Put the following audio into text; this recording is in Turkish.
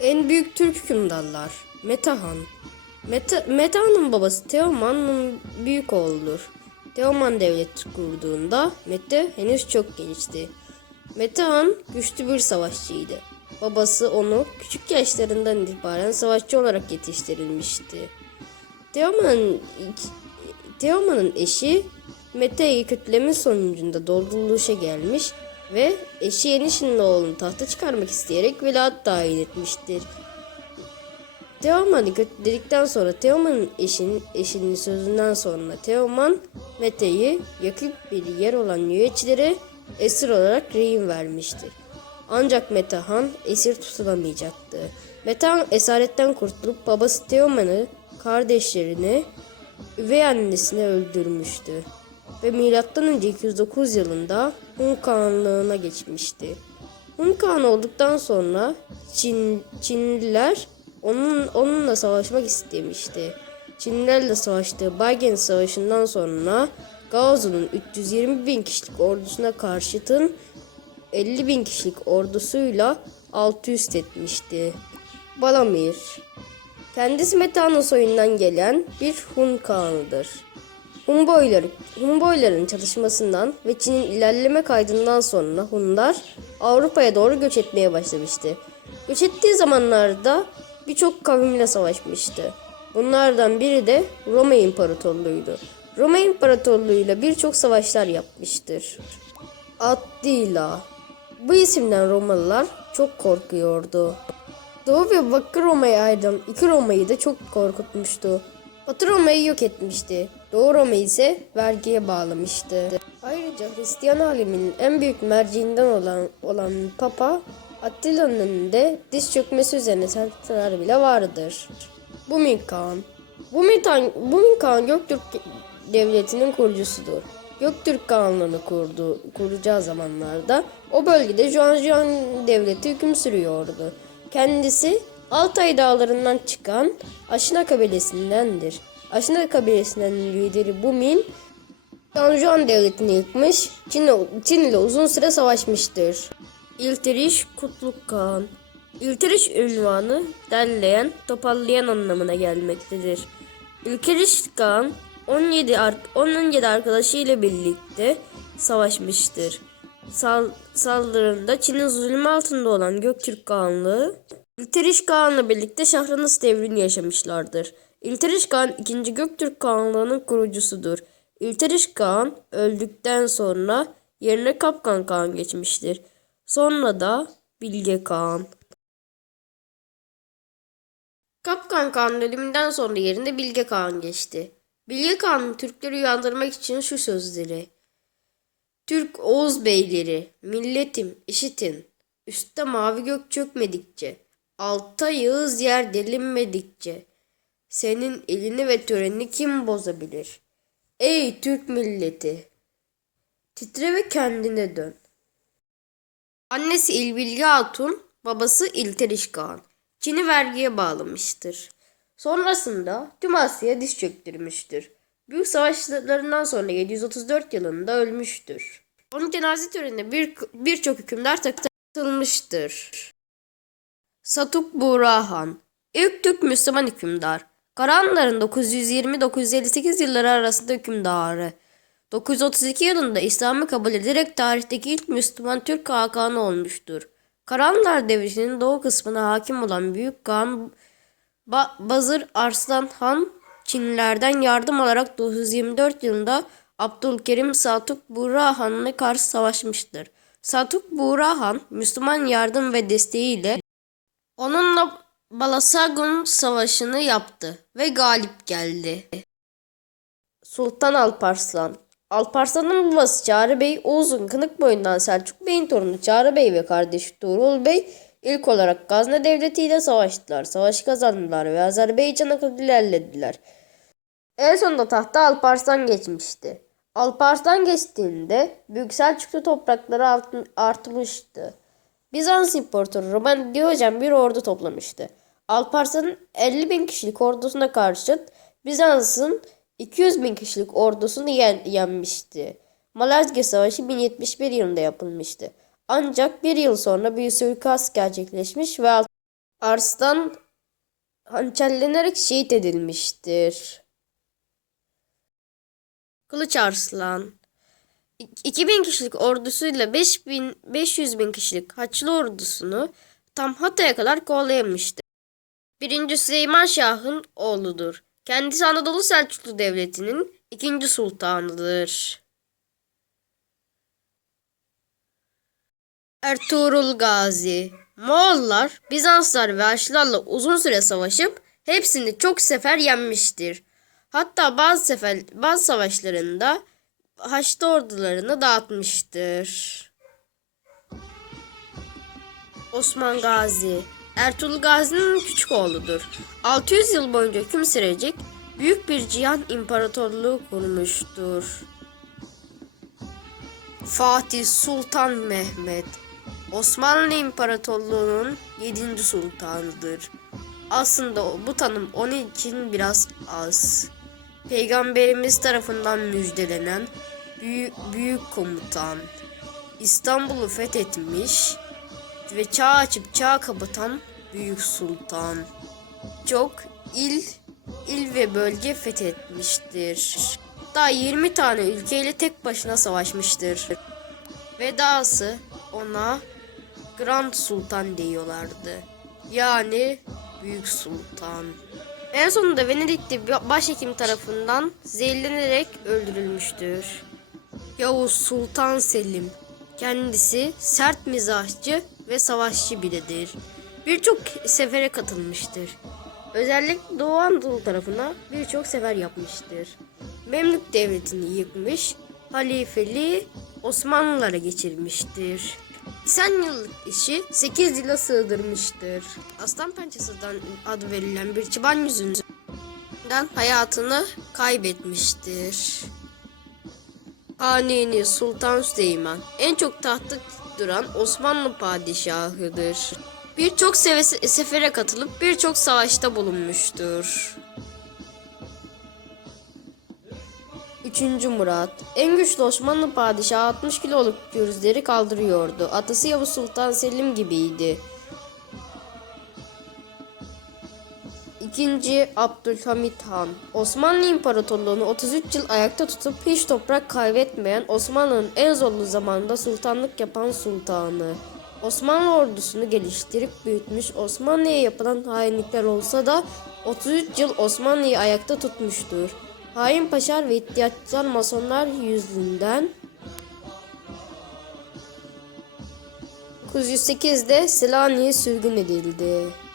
En büyük Türk hükümdarlar Metahan. Meta, Metahan'ın babası Teoman'ın büyük oğludur. Teoman devleti kurduğunda Mete henüz çok gençti. Metehan güçlü bir savaşçıydı. Babası onu küçük yaşlarından itibaren savaşçı olarak yetiştirilmişti. Teoman'ın Teoman'ın eşi Mete'yi kötüleme sonucunda dolduruluşa gelmiş ve eşi Yenişin'in oğlunu tahta çıkarmak isteyerek velayet dahil etmiştir. Teoman'ı kötüledikten sonra Teoman'ın eşinin, eşinin sözünden sonra Teoman Mete'yi yakın bir yer olan yüyeçlere esir olarak rehin vermiştir. Ancak Metehan esir tutulamayacaktı. Metehan esaretten kurtulup babası Teoman'ı kardeşlerini üvey annesini öldürmüştü ve M.Ö. 209 yılında Hun Kağanlığına geçmişti. Hun Kağan olduktan sonra Çin, Çinliler onun, onunla savaşmak istemişti. Çinlilerle savaştığı Baygen Savaşı'ndan sonra Gaozu'nun 320 bin kişilik ordusuna karşıtın 50 bin kişilik ordusuyla alt üst etmişti. Balamir Kendisi Meta'nın soyundan gelen bir Hun Kağanıdır. Hun boyları, Hun boyların çalışmasından ve Çin'in ilerleme kaydından sonra Hunlar Avrupa'ya doğru göç etmeye başlamıştı. Göç ettiği zamanlarda birçok kavimle savaşmıştı. Bunlardan biri de Roma İmparatorluğu'ydu. Roma İmparatorluğu'yla birçok savaşlar yapmıştır. Attila Bu isimden Romalılar çok korkuyordu. Doğu ve Batı Roma'ya ayrılan iki Roma'yı da çok korkutmuştu. Batı Roma'yı yok etmişti. Doğu ise vergiye bağlamıştı. Ayrıca Hristiyan aleminin en büyük merciinden olan, olan Papa Attila'nın de diz çökmesi üzerine sertler bile vardır. Bumin Kağan Bumin Kağan Göktürk devletinin kurucusudur. Göktürk Kağanlığını kurdu, kuracağı zamanlarda o bölgede Juan Juan devleti hüküm sürüyordu. Kendisi Altay dağlarından çıkan Aşina kabilesindendir. Aşina kabilesinden lideri Bumin, Juan devletini yıkmış, Çin, Çin ile uzun süre savaşmıştır. İlteriş Kutluk Kağan İlteriş ünvanı derleyen, toparlayan anlamına gelmektedir. İlteriş Kağan 17, ar 17 arkadaşı ile birlikte savaşmıştır. Sal saldırında Çin'in zulmü altında olan Göktürk Kağanlığı İlteriş Kağan'la birlikte Şahranız devrini yaşamışlardır. İlteriş Kağan 2. Göktürk Kağanlığı'nın kurucusudur. İlteriş Kağan öldükten sonra yerine Kapkan Kağan geçmiştir. Sonra da Bilge Kağan. Kapkan Kağan'ın ölümünden sonra yerine Bilge Kağan geçti. Bilge Kağan'ın Türkleri uyandırmak için şu sözleri. Türk Oğuz beyleri, milletim işitin. Üstte mavi gök çökmedikçe, altta yağız yer delinmedikçe, senin elini ve törenini kim bozabilir? Ey Türk milleti! Titre ve kendine dön. Annesi İlbilge Hatun, babası İlteriş Kağan. Çin'i vergiye bağlamıştır. Sonrasında tüm Asya'ya diz çöktürmüştür. Büyük savaşlarından sonra 734 yılında ölmüştür. Onun cenaze törenine bir- birçok hükümdar takılmıştır. Satuk Burahan İlk Türk Müslüman hükümdar. Karahanlıların 920-958 yılları arasında hükümdarı. 932 yılında İslam'ı kabul ederek tarihteki ilk Müslüman Türk hakanı olmuştur. Karahanlılar Devleti'nin doğu kısmına hakim olan Büyük Kağan Ba- Bazır Arslan Han Çinlilerden yardım alarak 924 yılında Abdülkerim Satuk Buğra Han'la karşı savaşmıştır. Satuk Buğra Han Müslüman yardım ve desteğiyle onunla Balasagun Savaşı'nı yaptı ve galip geldi. Sultan Alparslan Alparslan'ın babası Çağrı Bey, Oğuz'un kınık boyundan Selçuk Bey'in torunu Çağrı Bey ve kardeşi Tuğrul Bey ilk olarak Gazne Devleti ile savaştılar. Savaşı kazandılar ve Azerbaycan'a kadar ilerlediler. En sonunda tahta Alparslan geçmişti. Alparslan geçtiğinde Büyük Selçuklu toprakları artmıştı. Bizans İmparatoru Roman Diyojen bir ordu toplamıştı. Alparslan'ın 50 bin kişilik ordusuna karşıt Bizans'ın 200 bin kişilik ordusunu yen- yenmişti. Malazgirt Savaşı 1071 yılında yapılmıştı. Ancak bir yıl sonra bir suikast gerçekleşmiş ve Arslan hançerlenerek şehit edilmiştir. Kılıç Arslan 2000 kişilik ordusuyla 5000 500 bin kişilik Haçlı ordusunu tam Hatay'a kadar kovalayamıştı. Birinci Süleyman Şah'ın oğludur. Kendisi Anadolu Selçuklu Devleti'nin ikinci sultanıdır. Ertuğrul Gazi Moğollar, Bizanslar ve Haçlılarla uzun süre savaşıp hepsini çok sefer yenmiştir. Hatta bazı sefer bazı savaşlarında Haçlı ordularını dağıtmıştır. Osman Gazi Ertuğrul Gazi'nin küçük oğludur. 600 yıl boyunca hüküm sürecek büyük bir cihan imparatorluğu kurmuştur. Fatih Sultan Mehmet Osmanlı İmparatorluğu'nun 7. sultanıdır. Aslında bu tanım onun için biraz az. Peygamberimiz tarafından müjdelenen büyük, büyük komutan. İstanbul'u fethetmiş ve çağ açıp çağ kapatan büyük sultan. Çok il, il ve bölge fethetmiştir. Daha 20 tane ülkeyle tek başına savaşmıştır. Vedası ona Grand Sultan diyorlardı. Yani Büyük Sultan. En sonunda Venedik'te başhekim tarafından zehirlenerek öldürülmüştür. Yavuz Sultan Selim. Kendisi sert mizahçı ve savaşçı biridir. Birçok sefere katılmıştır. Özellikle Doğu Anadolu tarafına birçok sefer yapmıştır. Memlük devletini yıkmış, halifeliği Osmanlılara geçirmiştir. Sen yıllık işi 8 yıla sığdırmıştır. Aslan pençesinden adı verilen bir çıban yüzünden hayatını kaybetmiştir. Haneni Sultan Süleyman en çok tahtta duran Osmanlı padişahıdır. Birçok sefere katılıp birçok savaşta bulunmuştur. 3. Murat En güçlü Osmanlı padişahı 60 kiloluk gürzleri kaldırıyordu. Atası Yavuz Sultan Selim gibiydi. İkinci Abdülhamit Han Osmanlı İmparatorluğunu 33 yıl ayakta tutup hiç toprak kaybetmeyen Osmanlı'nın en zorlu zamanında sultanlık yapan sultanı. Osmanlı ordusunu geliştirip büyütmüş Osmanlı'ya yapılan hainlikler olsa da 33 yıl Osmanlı'yı ayakta tutmuştur. Hain paşar ve ihtiyatçılar masonlar yüzünden 908'de Selanik'e sürgün edildi.